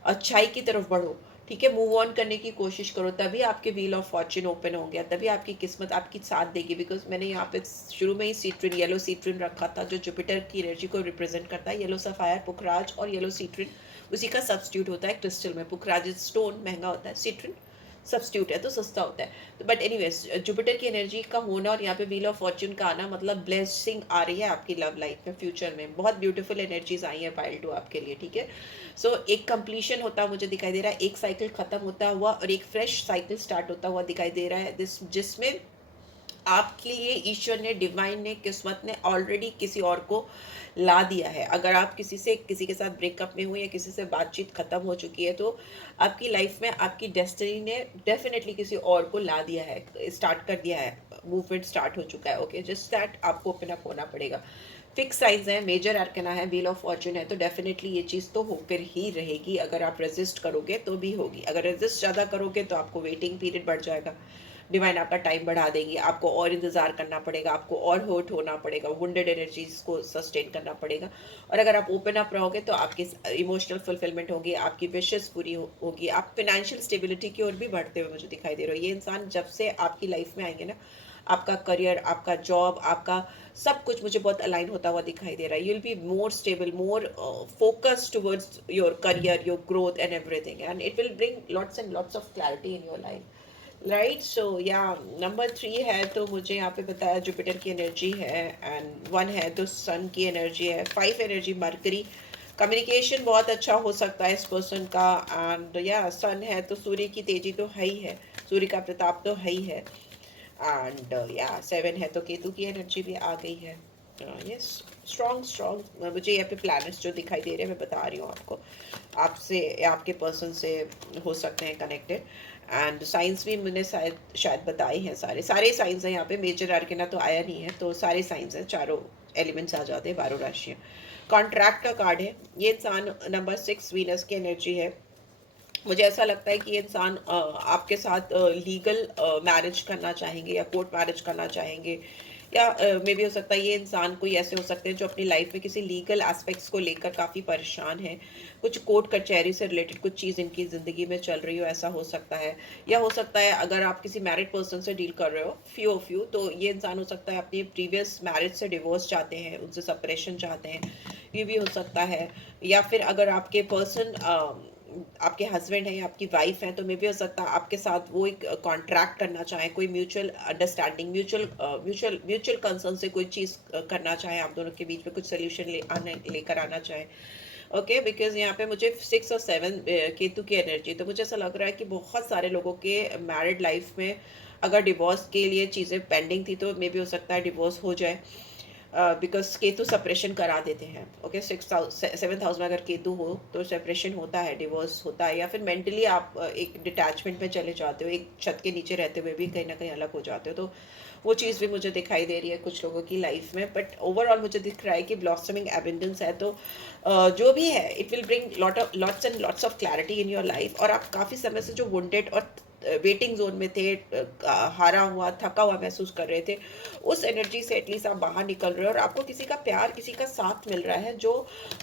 अच्छाई की तरफ बढ़ो, ठीक है, मूव ऑन करने की कोशिश करो, तभी आपके व्हील ऑफ फॉर्च्यून ओपन हो गया, तभी आपकी किस्मत आपकी साथ देगी। बिकॉज मैंने यहाँ पे शुरू में ही सीट्रिन, येलो सीट्रिन रखा था, जो जुपिटर की एनर्जी को रिप्रेजेंट करता है। येलो सफायर, पुखराज और येलो सीट्रिन उसी का सब्स्टिट्यूट होता है क्रिस्टल में। पुखराज स्टोन महंगा होता है, सीट्रिन सब्स्टिट्यूट है तो सस्ता होता है। तो बट एनीवेज, जुपिटर की एनर्जी का होना और यहाँ पे व्हील ऑफ फॉर्च्यून का आना, मतलब ब्लेसिंग आ रही है आपकी लव लाइफ में, फ्यूचर में बहुत ब्यूटीफुल एनर्जीज आई हैं पाइल टू आपके लिए, ठीक है। सो एक कंप्लीशन होता मुझे दिखाई दे रहा है, एक साइकिल खत्म होता हुआ और एक फ्रेश साइकिल स्टार्ट होता हुआ दिखाई दे रहा है, जिसमें आपके लिए ईश्वर ने, डिवाइन ने, किस्मत ने ऑलरेडी किसी और को ला दिया है। अगर आप किसी के साथ ब्रेकअप में हुए या किसी से बातचीत खत्म हो चुकी है, तो आपकी लाइफ में आपकी डेस्टिनी ने डेफिनेटली किसी और को ला दिया है, स्टार्ट कर दिया है, मूवमेंट स्टार्ट हो चुका है। ओके, जस्ट दैट आपको ओपन अप होना पड़ेगा। फिक्स साइज है, मेजर आर्कना है, व्हील ऑफ फॉर्च्यून है, तो डेफिनेटली ये चीज़ तो होकर ही रहेगी। अगर आप रेजिस्ट करोगे तो भी होगी, अगर रेजिस्ट ज़्यादा करोगे तो आपको वेटिंग पीरियड बढ़ जाएगा, डिवाइन आपका टाइम बढ़ा देंगे, आपको और इंतज़ार करना पड़ेगा, आपको और हर्ट होना पड़ेगा, वुंडेड एनर्जीज को सस्टेन करना पड़ेगा। और अगर आप ओपन अप रहोगे तो आपकी इमोशनल फुलफिलमेंट होगी, आपकी विशेस पूरी होगी, आप फाइनेंशियल स्टेबिलिटी की ओर भी बढ़ते हुए मुझे दिखाई दे रहे हो। ये इंसान जब से आपकी लाइफ में आएंगे ना, आपका करियर, आपका जॉब, आपका सब कुछ मुझे बहुत अलाइन होता हुआ दिखाई दे रहा है। You will be more stable, more focused towards your career, your growth and everything, and it will bring lots and lots of clarity in your life, right. So या नंबर 3 है, तो मुझे यहाँ पे बताया जुपिटर की एनर्जी है, एंड 1 है तो सन की एनर्जी है, 5 एनर्जी मरकरी, कम्युनिकेशन बहुत अच्छा हो सकता है इस पर्सन का, एंड या सन है तो सूर्य की तेजी तो है ही है, सूर्य का प्रताप तो है ही है, एंड या 7 है तो केतु की एनर्जी भी आ गई है। यस, स्ट्रॉन्ग स्ट्रॉन्ग मुझे यहाँ पे प्लैनेट्स जो दिखाई दे रहे हैं, मैं बता रही हूँ आपको, आपसे या आपके पर्सन से हो सकते हैं कनेक्टेड। एंड साइंस भी मैंने शायद बताए हैं, सारे साइंस हैं यहाँ पे, मेजर आर्केना तो आया नहीं है, तो सारे साइंस हैं, चारों एलिमेंट्स आ जाते हैं, 12 राशियाँ। कॉन्ट्रैक्ट का कार्ड है, ये इंसान नंबर 6 वीनस की एनर्जी है। मुझे ऐसा लगता है कि ये इंसान आपके साथ लीगल मैरिज करना चाहेंगे या कोर्ट मैरिज करना चाहेंगे, या मे भी हो सकता है ये इंसान कोई ऐसे हो सकते हैं जो अपनी लाइफ में किसी लीगल एस्पेक्ट्स को लेकर काफ़ी परेशान है, कुछ कोर्ट कचहरी से रिलेटेड कुछ चीज़ इनकी ज़िंदगी में चल रही हो, ऐसा हो सकता है। या हो सकता है अगर आप किसी मैरिड पर्सन से डील कर रहे हो, फ्यू ऑफ यू, तो ये इंसान हो सकता है अपनी प्रीवियस मैरिज से डिवोर्स चाहते हैं, उनसे सेपरेशन चाहते हैं, ये भी हो सकता है। या फिर अगर आपके पर्सन आपके हस्बैंड हैं या आपकी वाइफ हैं, तो मे भी हो सकता है आपके साथ वो एक कॉन्ट्रैक्ट करना चाहें, कोई म्यूचुअल अंडरस्टैंडिंग, म्यूचुअल कंसर्न से कोई चीज़ करना चाहें, आप दोनों के बीच में कुछ सोल्यूशन लेकर आना चाहें। ओके, बिकॉज़ यहाँ पे मुझे 6 और 7 केतु की एनर्जी, तो मुझे ऐसा लग रहा है कि बहुत सारे लोगों के मैरिड लाइफ़ में अगर डिवोर्स के लिए चीज़ें पेंडिंग थी, तो मेबी हो सकता है डिवोर्स हो जाए। बिकॉज़ केतु सेपरेशन करा देते हैं। ओके, 7th हाउस में अगर केतु हो तो सेपरेशन होता है, डिवोर्स होता है, या फिर मेंटली आप एक डिटैचमेंट में चले जाते हो, एक छत के नीचे रहते हुए भी कहीं न कहीं अलग हो जाते हो। तो वो चीज़ भी मुझे दिखाई दे रही है कुछ लोगों की लाइफ में, बट ओवरऑल मुझे दिख रहा है कि ब्लॉसमिंग एबंडेंस है। तो जो भी है, it will bring lots and lots of clarity in your life. और आप काफ़ी समय से जो वुंडेड और वेटिंग जोन में थे, हारा हुआ, थका हुआ महसूस कर रहे थे, उस एनर्जी से एटलीस्ट आप बाहर निकल रहे हो, और आपको किसी का प्यार, किसी का साथ मिल रहा है जो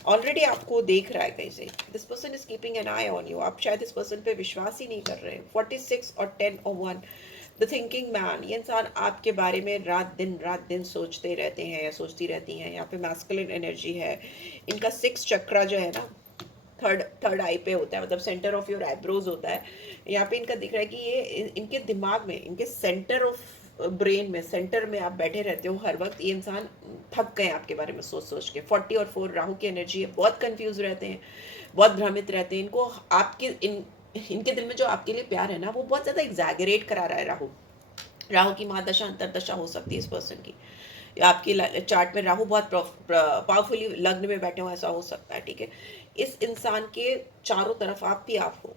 ऑलरेडी आपको देख रहा है कहीं से। This person is keeping an I on you. आप शायद इस पर्सन पे विश्वास ही नहीं कर रहे हैं। 46 और 10 और 1, द थिंकिंग मैन, ये इंसान आपके बारे में रात दिन सोचते रहते हैं या सोचती रहती हैं। यहाँ पे मैस्कुलिन एनर्जी है। इनका 6 चक्रा जो है ना, थर्ड थर्ड आई पे होता है, मतलब सेंटर ऑफ योर आईब्रोज होता है। यहाँ पे इनका दिख रहा है कि ये इनके दिमाग में, इनके सेंटर ऑफ ब्रेन में, सेंटर में आप बैठे रहते हो हर वक्त। ये इंसान थक गए आपके बारे में सोच सोच के। 40 और 4 राहु की एनर्जी है। बहुत कंफ्यूज रहते हैं, बहुत भ्रमित रहते हैं। इनको आपके इनके दिल में जो आपके लिए प्यार है ना, वो बहुत ज्यादा एग्जैगरेट करा रहा है राहु। राहु की महादशा अंतरदशा हो सकती है इस पर्सन की, या आपकी चार्ट में राहु बहुत पावरफुली लग्न में बैठे हो, ऐसा हो सकता है। ठीक है, इस इंसान के चारों तरफ आप ही आप हो,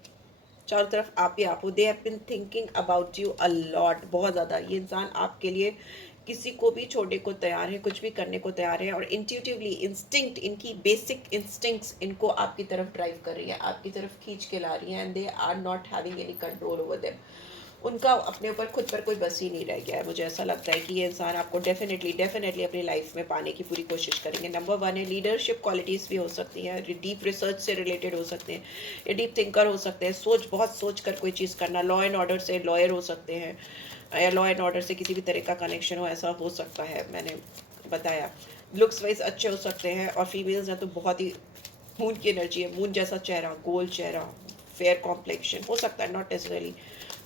चारों तरफ आप ही आप हो। They have been thinking about you a lot, बहुत ज़्यादा। ये इंसान आपके लिए किसी को भी छोड़ने को तैयार है, कुछ भी करने को तैयार है। और इंट्यूटिवली, इंस्टिंक्ट, इनकी बेसिक इंस्टिंक्ट्स इनको आपकी तरफ ड्राइव कर रही है, आपकी तरफ खींच के ला रही है, and they are not having any control over them. उनका अपने ऊपर खुद पर कोई बस ही नहीं रह गया है। मुझे ऐसा लगता है कि ये इंसान आपको डेफिनेटली डेफिनेटली अपनी लाइफ में पाने की पूरी कोशिश करेंगे। नंबर 1 है, लीडरशिप क्वालिटीज़ भी हो सकती हैं, डीप रिसर्च से रिलेटेड हो सकते हैं, या डीप थिंकर हो सकते हैं। बहुत सोच कर कोई चीज़ करना। लॉ एंड ऑर्डर से लॉयर हो सकते हैं, या लॉ एंड ऑर्डर से किसी भी तरह का कनेक्शन हो, ऐसा हो सकता है, मैंने बताया। लुक्स वाइज अच्छे हो सकते हैं, और फीमेल्स हैं तो बहुत ही मून की एनर्जी है। मून जैसा चेहरा, गोल चेहरा, फेयर कॉम्प्लेक्शन हो सकता है, नॉट नेसेसरली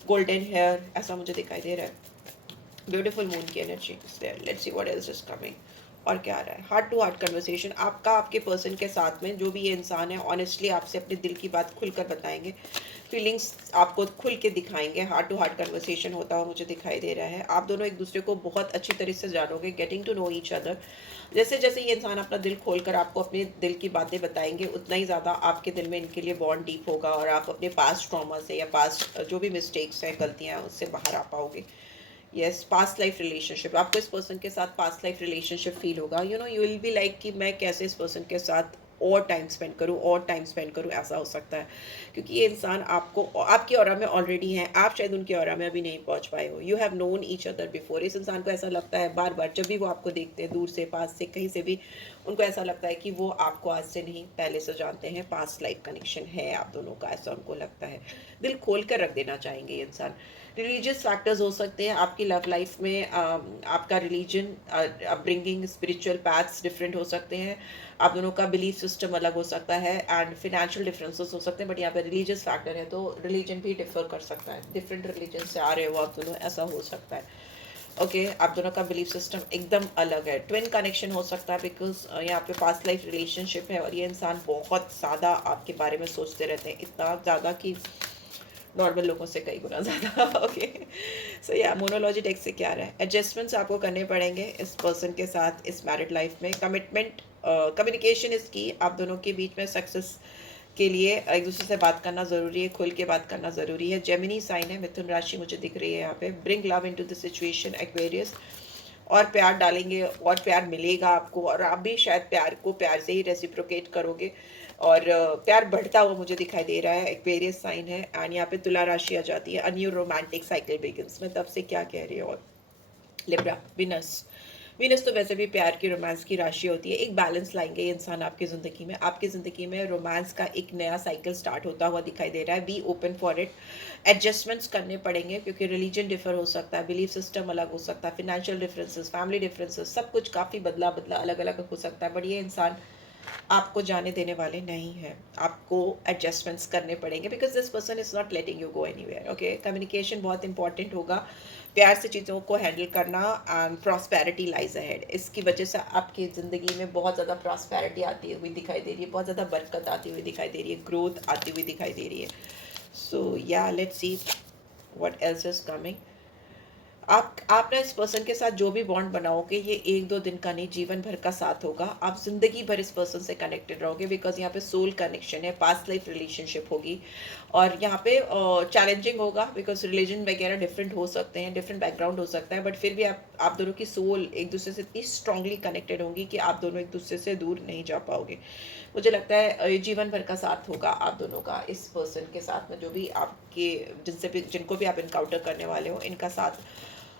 गोल्डन हेयर, ऐसा मुझे दिखाई दे रहा है। ब्यूटीफुल मून की energy is there. Let's see what else is coming. और क्या आ रहा है? हार्ट टू हार्ट कन्वर्सेशन आपका आपके पर्सन के साथ में। जो भी ये इंसान है, ऑनेस्टली आपसे अपने दिल की बात खुलकर बताएंगे, फीलिंग्स आपको खुल के दिखाएंगे। हार्ट टू हार्ट कन्वर्सेशन होता हुआ मुझे दिखाई दे रहा है। आप दोनों एक दूसरे को बहुत अच्छी तरह से जानोगे, getting to know each other. जैसे जैसे ये इंसान अपना दिल खोलकर आपको अपने दिल की बातें बताएंगे, उतना ही ज़्यादा आपके दिल में इनके लिए बॉन्ड डीप होगा, और आप अपने पास्ट ट्रॉमा से, या पास्ट जो भी मिस्टेक्स हैं, गलतियाँ हैं, उससे बाहर आ पाओगे। यस, पास्ट लाइफ रिलेशनशिप, आपको इस पर्सन के साथ पास्ट लाइफ रिलेशनशिप फील होगा। You know, you will be like कि मैं कैसे इस पर्सन के साथ और टाइम स्पेंड करूँ, और टाइम स्पेंड करूँ, ऐसा हो सकता है। क्योंकि ये इंसान आपको, आपकी ऑरा में ऑलरेडी है, आप शायद उनकी ऑरा में अभी नहीं पहुंच पाए हो। You have known each other before. इस इंसान को ऐसा लगता है बार बार, जब भी वो आपको देखते हैं, दूर से, पास से, कहीं से भी, उनको ऐसा लगता है कि वो आपको आज से नहीं, पहले से जानते हैं। पास्ट लाइफ कनेक्शन है आप दोनों का, ऐसा उनको लगता है। दिल खोल कर रख देना चाहेंगे ये इंसान। रिलीजियस फैक्टर्स हो सकते हैं आपकी लव लाइफ में। आपका religion, upbringing, spiritual paths different हो सकते हैं। आप दोनों का बिलीफ सिस्टम अलग हो सकता है, एंड फिनेंशियल डिफरेंसेस हो सकते हैं। बट यहाँ पे रिलीजियस फैक्टर है, तो रिलीजन भी डिफर कर सकता है। डिफरेंट रिलीजन से आ रहे हो आप दोनों, ऐसा हो सकता है। ओके, आप दोनों का बिलीफ सिस्टम एकदम अलग है। ट्विन कनेक्शन हो सकता है, बिकॉज यहाँ पे पास्ट लाइफ रिलेशनशिप है, और ये इंसान बहुत ज़्यादा आपके बारे में सोचते रहते हैं, इतना ज़्यादा कि नॉर्मल लोगों से कई गुना ज़्यादा। ओके, सो या मोनोलॉजी टेक्स्ट से क्या आ रहा है? एडजस्टमेंट्स आपको करने पड़ेंगे इस पर्सन के साथ इस मैरिड लाइफ में। कमिटमेंट, कम्युनिकेशन इसकी आप दोनों के बीच में सक्सेस के लिए एक दूसरे से बात करना ज़रूरी है, खुल के बात करना ज़रूरी है। जेमिनी साइन है, मिथुन राशि मुझे दिख रही है यहाँ पे। Bring love into the situation, Aquarius, और प्यार डालेंगे, और प्यार मिलेगा आपको, और आप भी शायद प्यार को प्यार से ही रेसिप्रोकेट करोगे, और प्यार बढ़ता हुआ मुझे दिखाई दे रहा है। एक्वेरियस साइन है, एंड यहाँ पे तुला राशि आ जाती है। A new romantic cycle begins. मैं तब से क्या कह रही हूँ? और लिब्रा, विनस, विनस तो वैसे भी प्यार की, रोमांस की राशि होती है। एक बैलेंस लाएंगे ये इंसान आपकी ज़िंदगी में। आपकी ज़िंदगी में रोमांस का एक नया साइकिल स्टार्ट होता हुआ दिखाई दे रहा है। Be open for it. Adjustments करने पड़ेंगे, क्योंकि रिलीजन डिफर हो सकता है, बिलीफ सिस्टम अलग हो सकता है, फिनेंशियल डिफरेंसेस, फैमिली डिफरेंसेस, सब कुछ काफ़ी बदला बदला अलग अलग हो सकता है। बट ये इंसान आपको जाने देने वाले नहीं है। आपको एडजस्टमेंट्स करने पड़ेंगे, because this person is not letting you go anywhere. Okay, communication बहुत इंपॉर्टेंट होगा। प्यार से चीज़ों को हैंडल करना, एंड प्रॉस्पेरिटी लाइज अहेड। इसकी वजह से आपकी ज़िंदगी में बहुत ज़्यादा प्रॉस्पेरिटी आती हुई दिखाई दे रही है, बहुत ज़्यादा बरकत आती हुई दिखाई दे रही है, ग्रोथ आती हुई दिखाई दे रही है। सो या let's see what else is coming. आप ना इस पर्सन के साथ जो भी बॉन्ड बनाओगे ये एक दो दिन का नहीं, जीवन भर का साथ होगा। आप जिंदगी भर इस पर्सन से कनेक्टेड रहोगे, बिकॉज यहाँ पे सोल कनेक्शन है, पास्ट लाइफ रिलेशनशिप होगी। और यहाँ पे चैलेंजिंग होगा, बिकॉज रिलीजन वगैरह डिफरेंट हो सकते हैं, डिफरेंट बैकग्राउंड हो सकता है, बट फिर भी आप दोनों की सोल एक दूसरे से इतनी स्ट्रांगली कनेक्टेड होंगी कि आप दोनों एक दूसरे से दूर नहीं जा पाओगे। मुझे लगता है जीवन भर का साथ होगा आप दोनों का इस पर्सन के साथ में, जो भी आपके जिनसे भी जिनको भी आप इनकाउंटर करने वाले हो, इनका साथ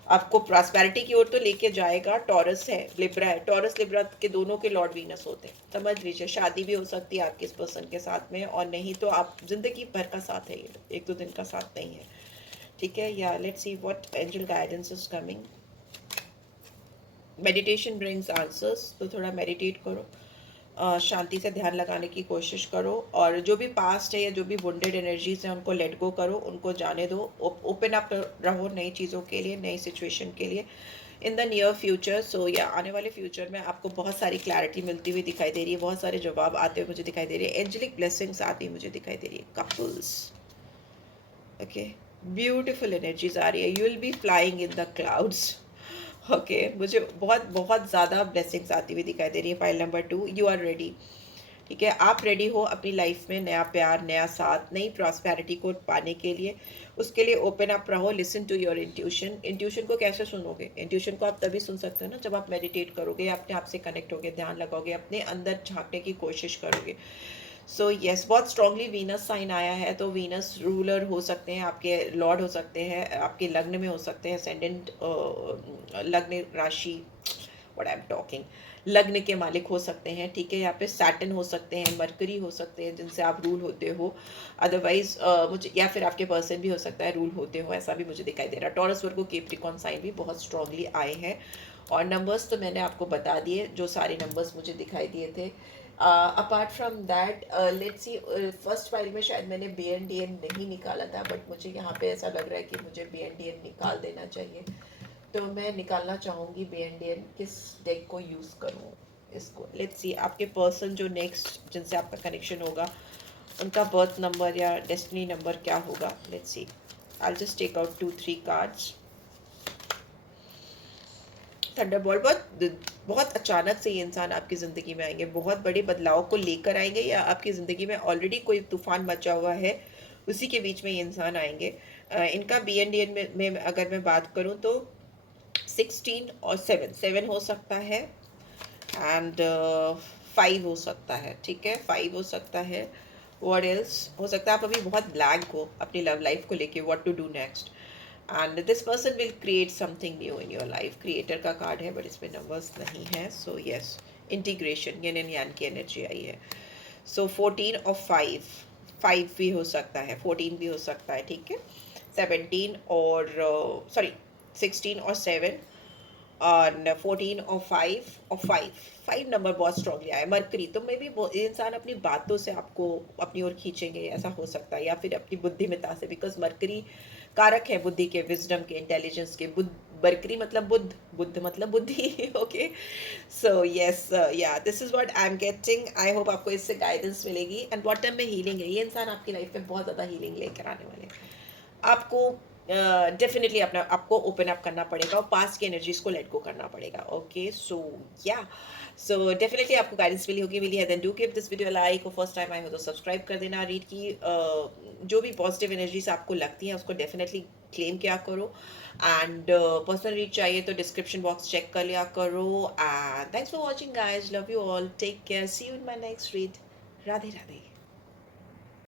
आपको प्रॉस्पेरिटी की ओर तो लेके जाएगा। टॉरस है, लिब्रा है, टॉरस लिब्रा के दोनों के लॉर्ड वीनस होते हैं, समझ लीजिए। शादी भी हो सकती है आपके इस पर्सन के साथ में, और नहीं तो आप जिंदगी भर का साथ है, ये एक दो दिन का साथ नहीं है, ठीक है। या let's see what angel guidance is coming. Meditation brings answers, तो थोड़ा मेडिटेट करो, शांति से ध्यान लगाने की कोशिश करो, और जो भी पास्ट है या जो भी वुंडेड एनर्जीज हैं उनको लेट गो करो, उनको जाने दो। ओपन अप रहो नई चीज़ों के लिए, नई सिचुएशन के लिए इन द नियर फ्यूचर। सो या आने वाले फ्यूचर में आपको बहुत सारी क्लैरिटी मिलती हुई दिखाई दे रही है, बहुत सारे जवाब आते हुए मुझे दिखाई दे रही है, एंजेलिक ब्लेसिंग्स आती हुई मुझे दिखाई दे रही है। कपल्स, ओके, ब्यूटिफुल एनर्जीज आ रही है। You will be flying in the clouds, okay. मुझे बहुत बहुत ज़्यादा ब्लेसिंग्स आती हुई दिखाई दे रही है। File number 2, you are ready, ठीक है। आप रेडी हो अपनी लाइफ में नया प्यार, नया साथ, नई प्रॉस्पेरिटी को पाने के लिए। उसके लिए ओपन अप रहो, listen to your intuition. Intuition को कैसे सुनोगे? इंट्यूशन को आप तभी सुन सकते हो ना जब आप मेडिटेट करोगे, अपने आप से कनेक्ट होगे, ध्यान लगाओगे, अपने अंदर झांकने की कोशिश करोगे। सो यस, बहुत स्ट्रांगली वीनस साइन आया है, तो वीनस रूलर हो सकते हैं, आपके लॉर्ड हो सकते हैं, आपके लग्न में हो सकते हैं, असेंडेंट लग्न राशि, व्हाट आई एम टॉकिंग, लग्न के मालिक हो सकते हैं, ठीक है। यहाँ पे सैटर्न हो सकते हैं, मरकरी हो सकते हैं जिनसे आप रूल होते हो। अदरवाइज मुझे, या फिर आपके पर्सन भी हो सकता है रूल होते हो, ऐसा भी मुझे दिखाई दे रहा है। टॉरस वर्गो कैप्रिकॉर्न साइन भी बहुत स्ट्रांगली आए हैं। और नंबर्स तो मैंने आपको बता दिए, जो सारे नंबर्स मुझे दिखाई दिए थे। Apart from that let's see, first file में शायद मैंने BNDN नहीं निकाला था, बट मुझे यहाँ पे ऐसा लग रहा है कि मुझे BNDN निकाल देना चाहिए। तो मैं निकालना चाहूँगी BNDN, किस डेक को यूज़ करूँ इसको। लेट्स सी, आपके पर्सन जो नेक्स्ट जिनसे आपका कनेक्शन होगा, उनका बर्थ नंबर या डेस्टिनी नंबर क्या होगा। Let's see, I will just take out 2-3 cards. Thunderbolt, बहुत बहुत अचानक से ये इंसान आपकी ज़िंदगी में आएंगे, बहुत बड़े बदलाव को लेकर आएंगे, या आपकी ज़िंदगी में ऑलरेडी कोई तूफान मचा हुआ है, उसी के बीच में ये इंसान आएंगे। इनका BNDN में अगर मैं बात करूं तो 16 और 7 हो सकता है, एंड 5 हो सकता है, ठीक है। 5 हो सकता है। व्हाट एल्स हो सकता है? आप अभी बहुत ब्लैंक हो अपनी लव लाइफ को लेके, what to do next, and this person will create something new in your life. Creator का कार्ड है, बट इसमें नंबर्स नहीं है। So yes, integration, yin and yang की एनर्जी आई है। सो 14 और 5, 5 भी हो सकता है, 14 भी हो सकता है, ठीक है। 17 और सॉरी 16 और 7, और 14 और 5 और 5 नंबर बहुत स्ट्रांगली आया। मरकरी, तो मे भी वो इंसान अपनी बातों से आपको अपनी ओर खींचेंगे, ऐसा हो सकता है, या फिर अपनी बुद्धिमत्ता से, बिकॉज मरकरी कारक है बुद्धि के, विजडम के, इंटेलिजेंस के। बुद्ध, बरकरी मतलब बुद्ध, बुद्ध मतलब बुद्धि, ओके। सो यस, या this is what I am getting. I hope आपको इससे गाइडेंस मिलेगी। एंड बॉटम में हीलिंग है, ये इंसान आपकी लाइफ में बहुत ज़्यादा हीलिंग लेकर आने वाले हैं। आपको डेफिनेटली अपना आपको ओपन अप करना पड़ेगा, और पास्ट की एनर्जीज को लेट गो करना पड़ेगा, ओके। सो या, सो डेफिनेटली आपको गाइडेंस मिली है, then do give this video like, और फर्स्ट टाइम आए हो तो सब्सक्राइब कर देना। रीड की जो भी पॉजिटिव एनर्जीज आपको लगती हैं उसको डेफिनेटली क्लेम किया करो, एंड पर्सनल रीड चाहिए तो डिस्क्रिप्शन बॉक्स चेक कर लिया करो। And thanks for watching guys, love you all, take care, see you in my next read. Radhe Radhe.